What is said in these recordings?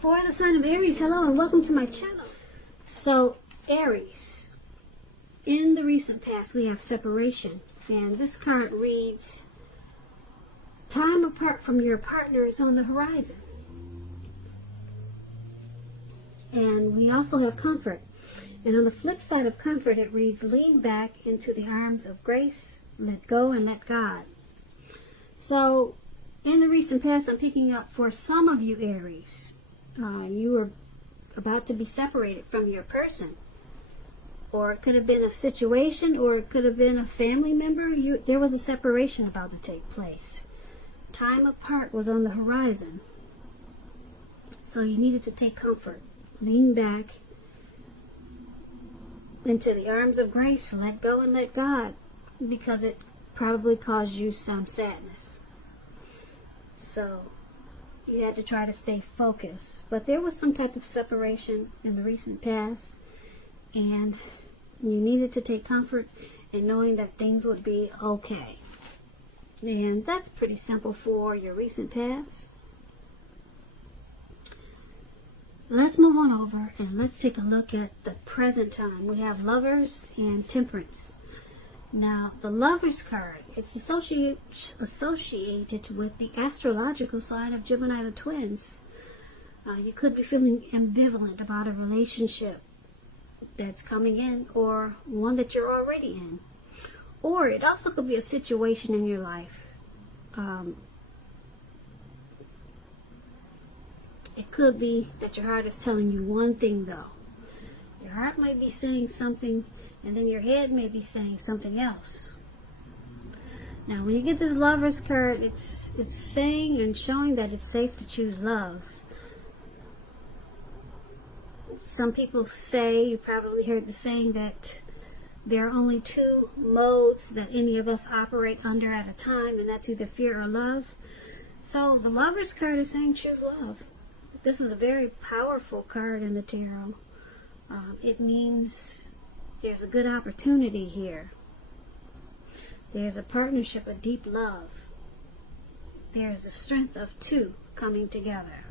For the sign of Aries, hello and welcome to my channel. So, Aries, in the recent past we have separation, and this card reads, time apart from your partner is on the horizon. And we also have comfort. And on the flip side of comfort, it reads, lean back into the arms of grace, let go and let God. So, in the recent past, I'm picking up for some of you Aries, you were about to be separated from your person. Or it could have been a situation, or it could have been a family member. There was a separation about to take place. Time apart was on the horizon. So you needed to take comfort. Lean back into the arms of grace, let go and let God, because it probably caused you some sadness. So you had to try to stay focused. But there was some type of separation in the recent past, and you needed to take comfort in knowing that things would be okay. And that's pretty simple for your recent past. Let's move on over and let's take a look at the present time. We have Lovers and Temperance. Now, the Lovers card, it's associated with the astrological sign of Gemini the twins. You could be feeling ambivalent about a relationship that's coming in, or one that you're already in. Or it also could be a situation in your life. It could be that your heart is telling you one thing, though. Your heart might be saying something, and then your head may be saying something else. Now, when you get this Lovers card, it's saying and showing that it's safe to choose love. Some people say, you probably heard the saying, that there are only two modes that any of us operate under at a time, and that's either fear or love. So the Lovers card is saying choose love. This is a very powerful card in the tarot. It means there's a good opportunity here. There's a partnership, a deep love. There's the strength of two coming together.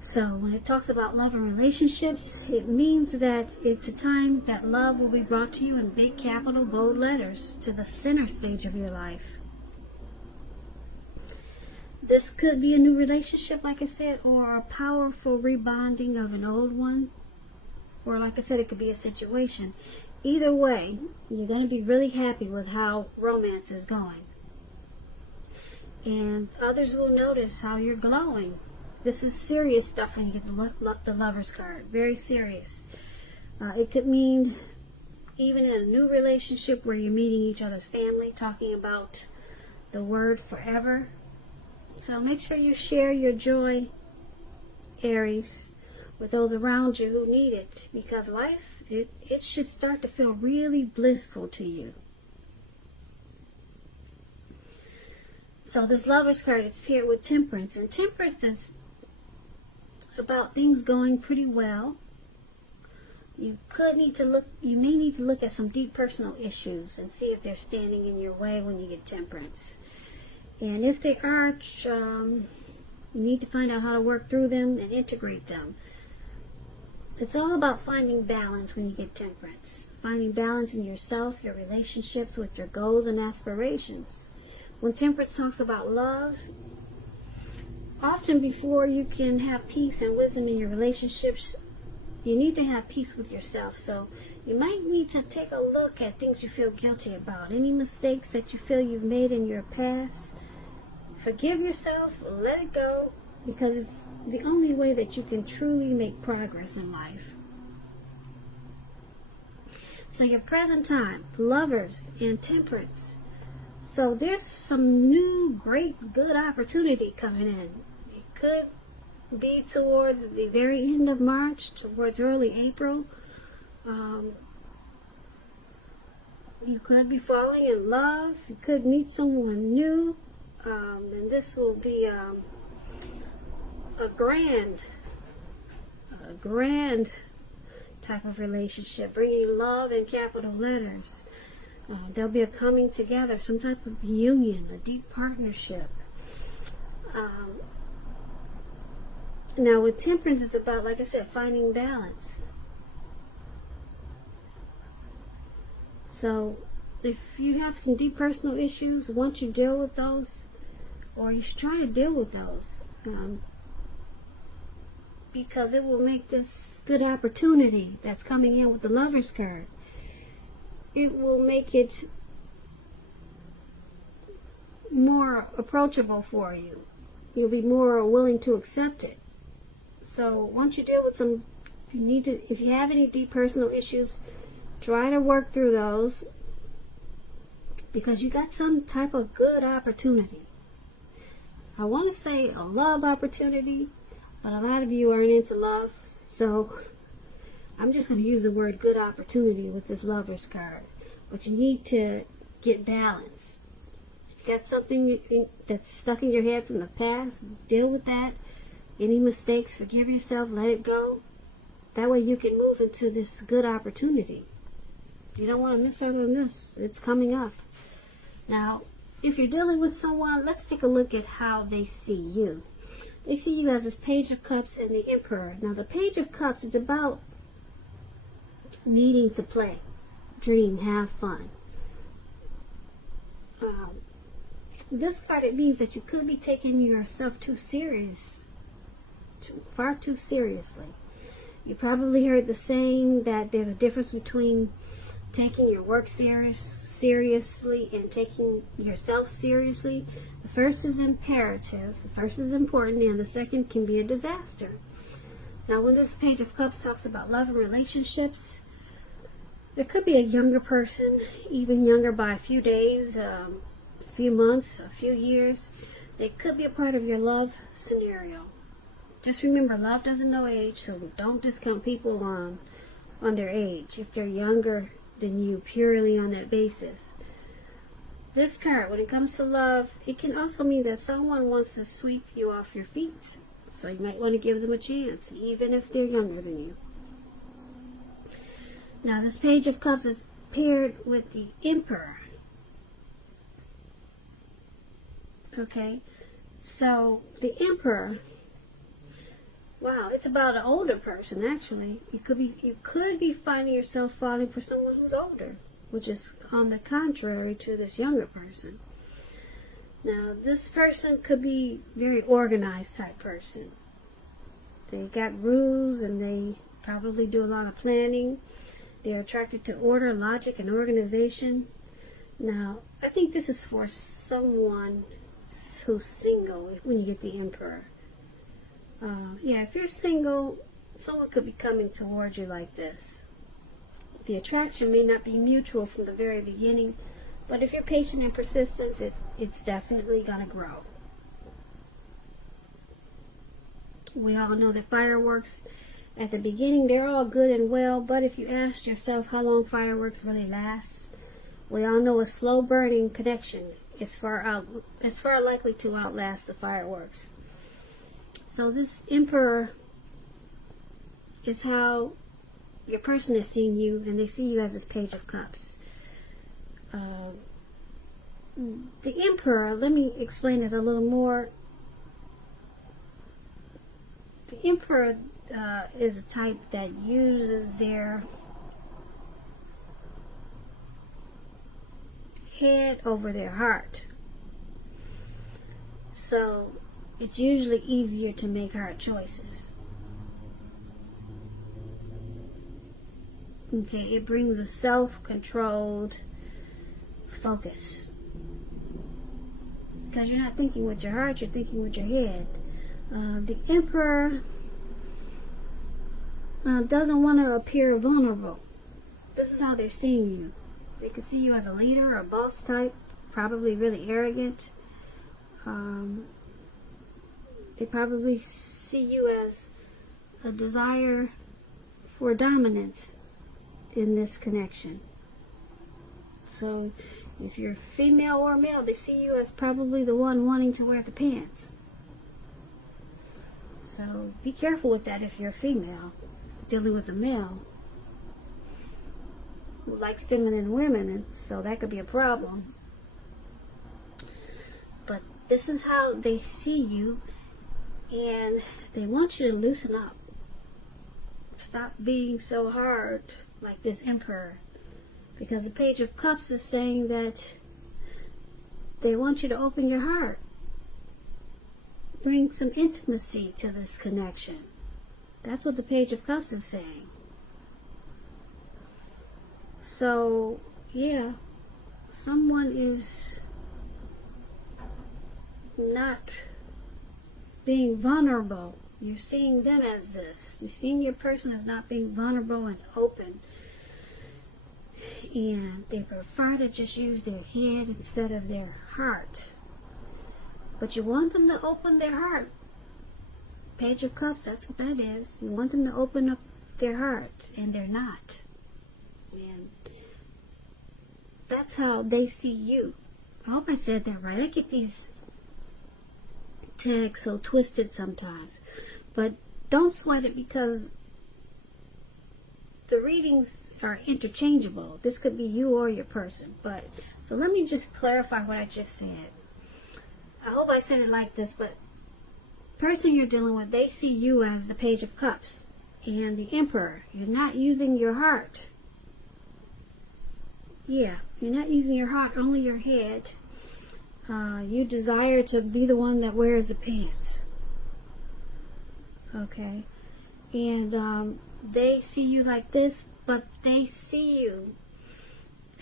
So when it talks about love and relationships, it means that it's a time that love will be brought to you in big, capital, bold letters to the center stage of your life. This could be a new relationship, like I said, or a powerful rebonding of an old one. Or like I said, it could be a situation. Either way, you're going to be really happy with how romance is going. And others will notice how you're glowing. This is serious stuff when you get the Lovers card. Very serious. It could mean even in a new relationship where you're meeting each other's family, talking about the word forever. So make sure you share your joy, Aries, with those around you who need it, because life, it should start to feel really blissful to you. So this Lovers card, it's paired with Temperance, and Temperance is about things going pretty well. You may need to look at some deep personal issues and see if they're standing in your way when you get Temperance. And if they aren't, you need to find out how to work through them and integrate them. It's all about finding balance when you get Temperance. Finding balance in yourself, your relationships, with your goals and aspirations. When Temperance talks about love, often before you can have peace and wisdom in your relationships, you need to have peace with yourself. So you might need to take a look at things you feel guilty about. Any mistakes that you feel you've made in your past. Forgive yourself, let it go, because it's the only way that you can truly make progress in life. So your present time, Lovers and Temperance. So there's some new, great, good opportunity coming in. It could be towards the very end of March, towards early April. You could be falling in love. You could meet someone new. And this will be a grand type of relationship, bringing love in capital letters. There'll be a coming together, some type of union, a deep partnership. Now with temperance, it's about, like I said, finding balance. So if you have some deep personal issues, once you deal with those, or you should try to deal with those, because it will make this good opportunity that's coming in with the Lovers card, it will make it more approachable for you. You'll be more willing to accept it. So once you deal with some, if you have any deep personal issues, try to work through those, because you got some type of good opportunity. I want to say a love opportunity, but a lot of you aren't into love, so I'm just going to use the word good opportunity with this Lovers card. But you need to get balance. If you got something that's stuck in your head from the past, deal with that. Any mistakes, forgive yourself, let it go. That way you can move into this good opportunity. You don't want to miss out on this. It's coming up. Now, if you're dealing with someone, let's take a look at how they see you. They see you as this Page of Cups and the Emperor. Now, the Page of Cups is about needing to play, dream, have fun. This card, it means that you could be taking yourself too serious, far too seriously. You probably heard the saying that there's a difference between taking your work seriously and taking yourself seriously. The first is imperative, the first is important, and the second can be a disaster. Now, when this Page of Cups talks about love and relationships, there could be a younger person, even younger by a few days, a few months, a few years. They could be a part of your love scenario. Just remember, love doesn't know age, so don't discount people on their age if they're younger than you, purely on that basis. This card, when it comes to love, it can also mean that someone wants to sweep you off your feet. So you might want to give them a chance, even if they're younger than you. Now, this Page of Cups is paired with the Emperor. Okay, so the Emperor, wow, it's about an older person, actually. You could be finding yourself falling for someone who's older, which is on the contrary to this younger person. Now, this person could be very organized type person. They got rules and they probably do a lot of planning. They're attracted to order, logic, and organization. Now, I think this is for someone who's single when you get the Emperor. Yeah, if you're single, someone could be coming towards you like this. The attraction may not be mutual from the very beginning, but if you're patient and persistent, it's definitely going to grow. We all know that fireworks, at the beginning, they're all good and well, but if you ask yourself how long fireworks really last, we all know a slow burning connection is far likely to outlast the fireworks. So this Emperor is how your person is seeing you, and they see you as this Page of Cups. The Emperor, let me explain it a little more. The Emperor is a type that uses their head over their heart. So it's usually easier to make hard choices. Okay, it brings a self-controlled focus. Because you're not thinking with your heart, you're thinking with your head. The Emperor doesn't want to appear vulnerable. This is how they're seeing you. They can see you as a leader or a boss type, probably really arrogant. They probably see you as a desire for dominance in this connection. So if you're female or male, they see you as probably the one wanting to wear the pants. So be careful with that if you're a female dealing with a male who likes feminine women, and so that could be a problem. But this is how they see you, And they want you to loosen up. Stop being so hard like this Emperor. Because the Page of Cups is saying that they want you to open your heart. Bring some intimacy to this connection. That's what the Page of Cups is saying. So, yeah, someone is not being vulnerable. You're seeing them as this. You're seeing your person as not being vulnerable and open. And they prefer to just use their head instead of their heart. But you want them to open their heart. Page of Cups, that's what that is. You want them to open up their heart, and they're not. And that's how they see you. I hope I said that right. I get these tags so twisted sometimes. But don't sweat it, because the readings are interchangeable. This could be you or your person. But so let me just clarify what I just said. I hope I said it like this, but the person you're dealing with, they see you as the Page of Cups and the Emperor. You're not using your heart. Yeah, you're not using your heart, only your head. You desire to be the one that wears the pants. Okay. And they see you like this, but they see you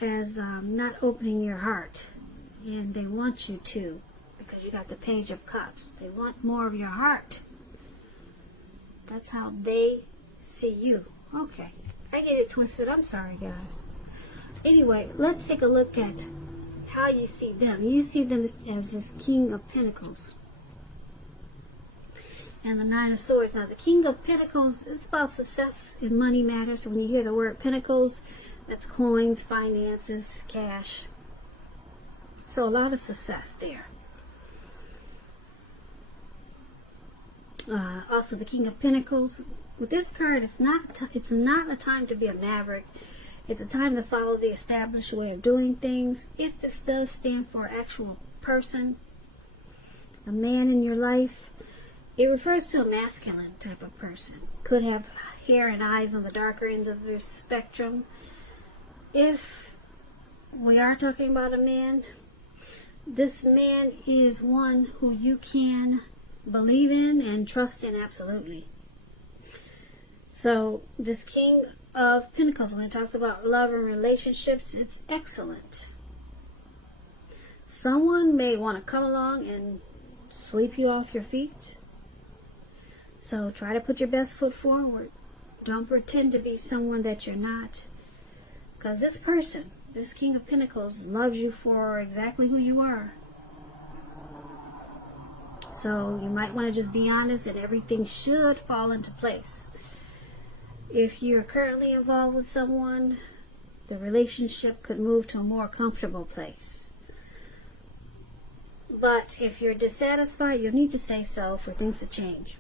as not opening your heart. And they want you to, because you got the Page of Cups. They want more of your heart. That's how they see you. Okay. I get it twisted. I'm sorry, guys. Anyway, let's take a look at how you see them. You see them as this King of Pentacles and the Nine of Swords. Now, the King of Pentacles is about success in money matters. So when you hear the word Pentacles, that's coins, finances, cash. So a lot of success there. Also, the King of Pentacles. With this card, it's not a time to be a maverick. It's a time to follow the established way of doing things. If this does stand for an actual person, a man in your life, it refers to a masculine type of person. Could have hair and eyes on the darker end of the spectrum. If we are talking about a man, this man is one who you can believe in and trust in absolutely. So this King of Pentacles, when it talks about love and relationships, it's excellent. Someone may want to come along and sweep you off your feet. So try to put your best foot forward. Don't pretend to be someone that you're not. Because this person, this King of Pentacles, loves you for exactly who you are. So you might want to just be honest, and everything should fall into place. If you're currently involved with someone, the relationship could move to a more comfortable place. But if you're dissatisfied, you'll need to say so for things to change.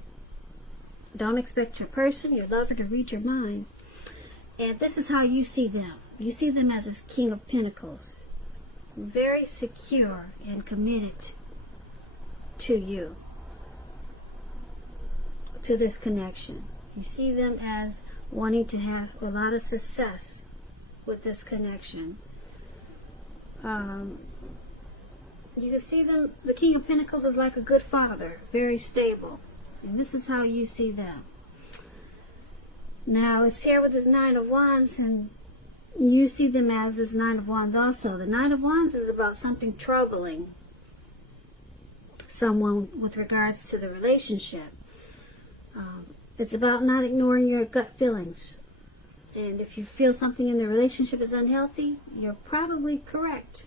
Don't expect your person, your lover, to read your mind. And this is how you see them. You see them as this King of Pentacles. Very secure and committed to you. To this connection. You see them as wanting to have a lot of success with this connection. You can see them, the King of Pentacles is like a good father, very stable. And this is how you see them. Now, it's paired with this Nine of Wands, and you see them as this Nine of Wands also. The Nine of Wands is about something troubling someone with regards to the relationship. It's about not ignoring your gut feelings. And if you feel something in the relationship is unhealthy, you're probably correct.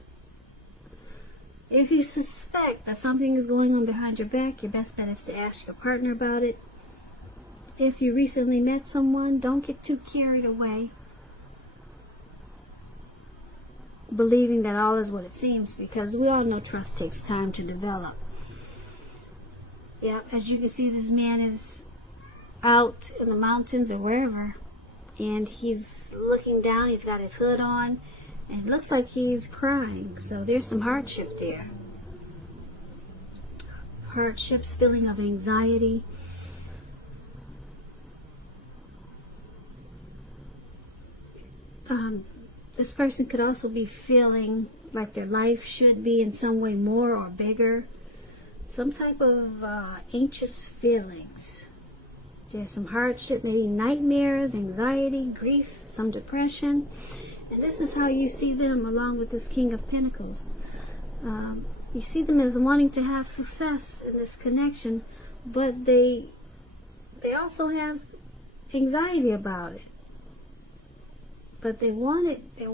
If you suspect that something is going on behind your back, your best bet is to ask your partner about it. If you recently met someone, don't get too carried away, believing that all is what it seems, because we all know trust takes time to develop. Yeah, as you can see, this man is out in the mountains or wherever, and he's looking down. He's got his hood on, and it looks like he's crying. So there's some hardship there. hardships, feeling of anxiety. This person could also be feeling like their life should be in some way more or bigger. Some type of anxious feelings. There's some hardship, maybe nightmares, anxiety, grief, some depression. And this is how you see them along with this King of Pentacles. You see them as wanting to have success in this connection, but they also have anxiety about it. But they want to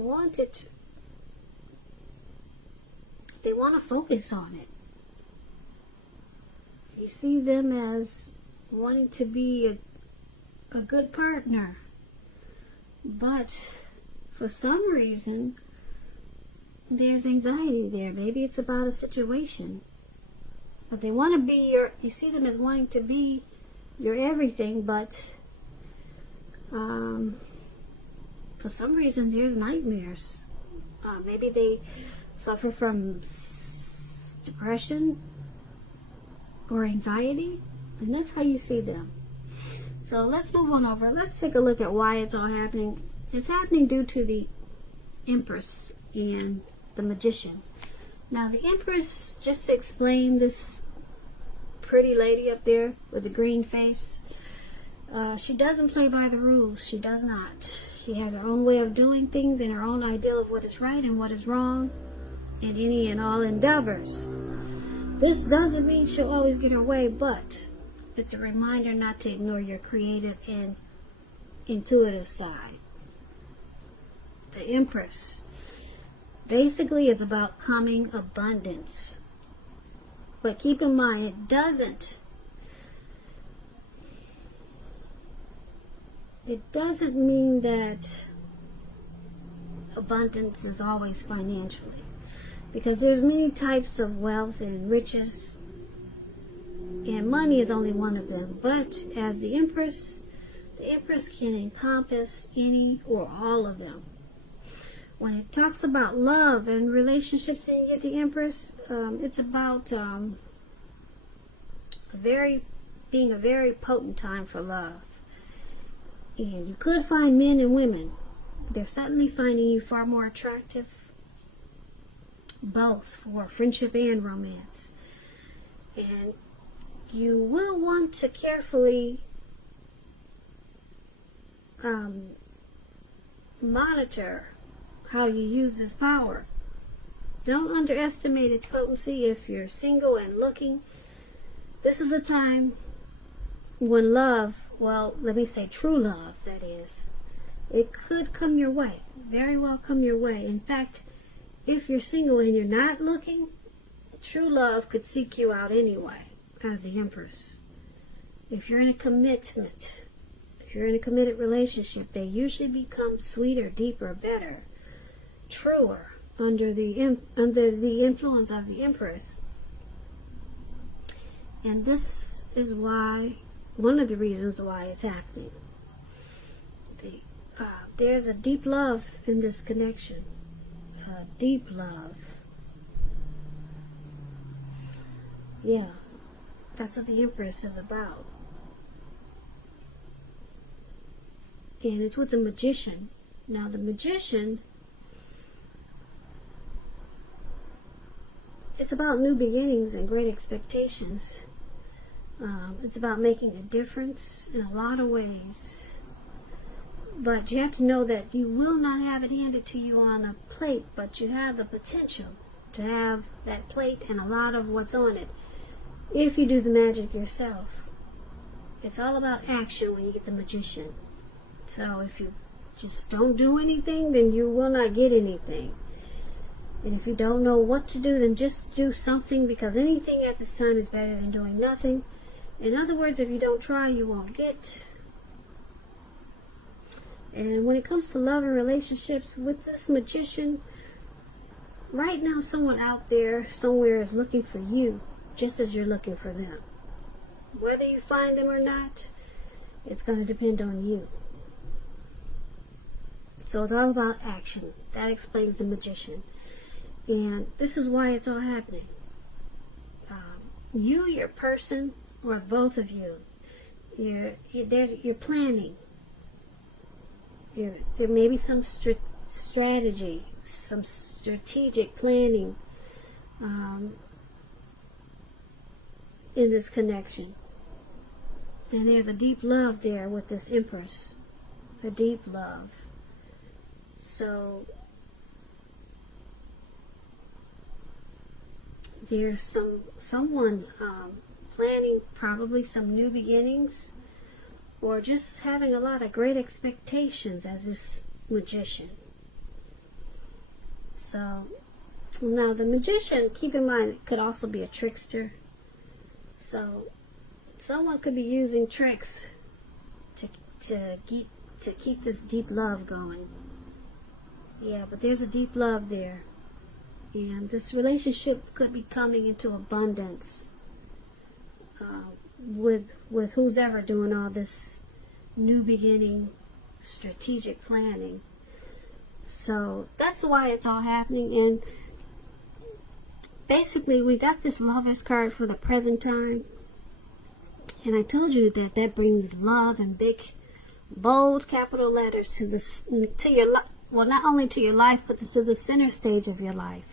focus on it. You see them as wanting to be a good partner, but for some reason there's anxiety there. Maybe it's about a situation, but they want to be you see them as wanting to be your everything, but for some reason there's nightmares. Maybe they suffer from depression or anxiety, and that's how you see them. So let's move on over. Let's take a look at why it's all happening. It's happening due to the Empress and the Magician. Now the Empress, just to explain, this pretty lady up there with the green face, she doesn't play by the rules. She does not. She has her own way of doing things and her own ideal of what is right and what is wrong in any and all endeavors. This doesn't mean she'll always get her way, but it's a reminder not to ignore your creative and intuitive side. The Empress basically is about coming abundance. But keep in mind, it doesn't mean that abundance is always financially. Because there's many types of wealth and riches, and money is only one of them. But as the Empress can encompass any or all of them. When it talks about love and relationships and you get the Empress, it's about being a very potent time for love. And you could find men and women. They're certainly finding you far more attractive, both for friendship and romance. And you will want to carefully monitor how you use this power. Don't underestimate its potency. If you're single and looking, this is a time when love, well, let me say true love, that is, it could come your way, very well come your way. In fact, if you're single and you're not looking, true love could seek you out anyway, as the Empress. If you're in a commitment, if you're in a committed relationship, they usually become sweeter, deeper, better, truer under the influence of the Empress. And this is why, one of the reasons why it's happening. There's a deep love in this connection. Deep love. Yeah, that's what the Empress is about. And it's with the Magician. Now the Magician, it's about new beginnings and great expectations. It's about making a difference in a lot of ways. But you have to know that you will not have it handed to you on a plate, but you have the potential to have that plate and a lot of what's on it if you do the magic yourself. It's all about action when you get the Magician. So if you just don't do anything, then you will not get anything. And if you don't know what to do, then just do something, because anything at this time is better than doing nothing. In other words, if you don't try, you won't get. And when it comes to love and relationships, with this Magician, right now someone out there somewhere is looking for you, just as you're looking for them. Whether you find them or not, it's going to depend on you. So it's all about action. That explains the Magician. And this is why it's all happening. you, your person, or both of you, you're planning. There may be some strategy, some strategic planning in this connection. And there's a deep love there with this Empress. A deep love. So there's someone planning probably some new beginnings, or just having a lot of great expectations as this Magician. So now the Magician, keep in mind, it could also be a trickster. So someone could be using tricks to keep this deep love going. Yeah, but there's a deep love there. And this relationship could be coming into abundance with who's ever doing all this new beginning, strategic planning. So that's why it's all happening. And basically, we got this Lover's card for the present time. And I told you that brings love in big, bold capital letters to your life. Well, not only to your life, but to the center stage of your life.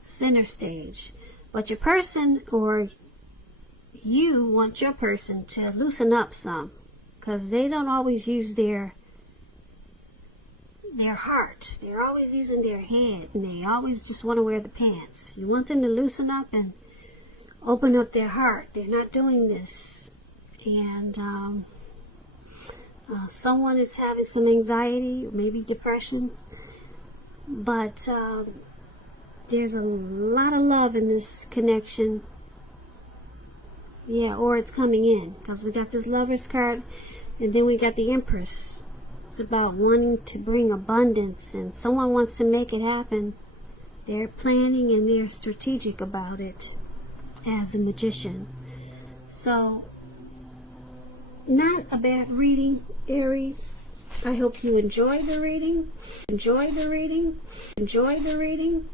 Center stage. But your person, or you want your person to loosen up some, because they don't always use their heart. They're always using their head, and they always just want to wear the pants. You want them to loosen up and open up their heart. They're not doing this. And someone is having some anxiety, maybe depression, but there's a lot of love in this connection. Yeah, or it's coming in, because we got this Lover's card, and then we got the Empress. It's about wanting to bring abundance, and someone wants to make it happen. They're planning and they're strategic about it as a Magician. So, not a bad reading, Aries. I hope you enjoy the reading. Enjoy the reading. Enjoy the reading.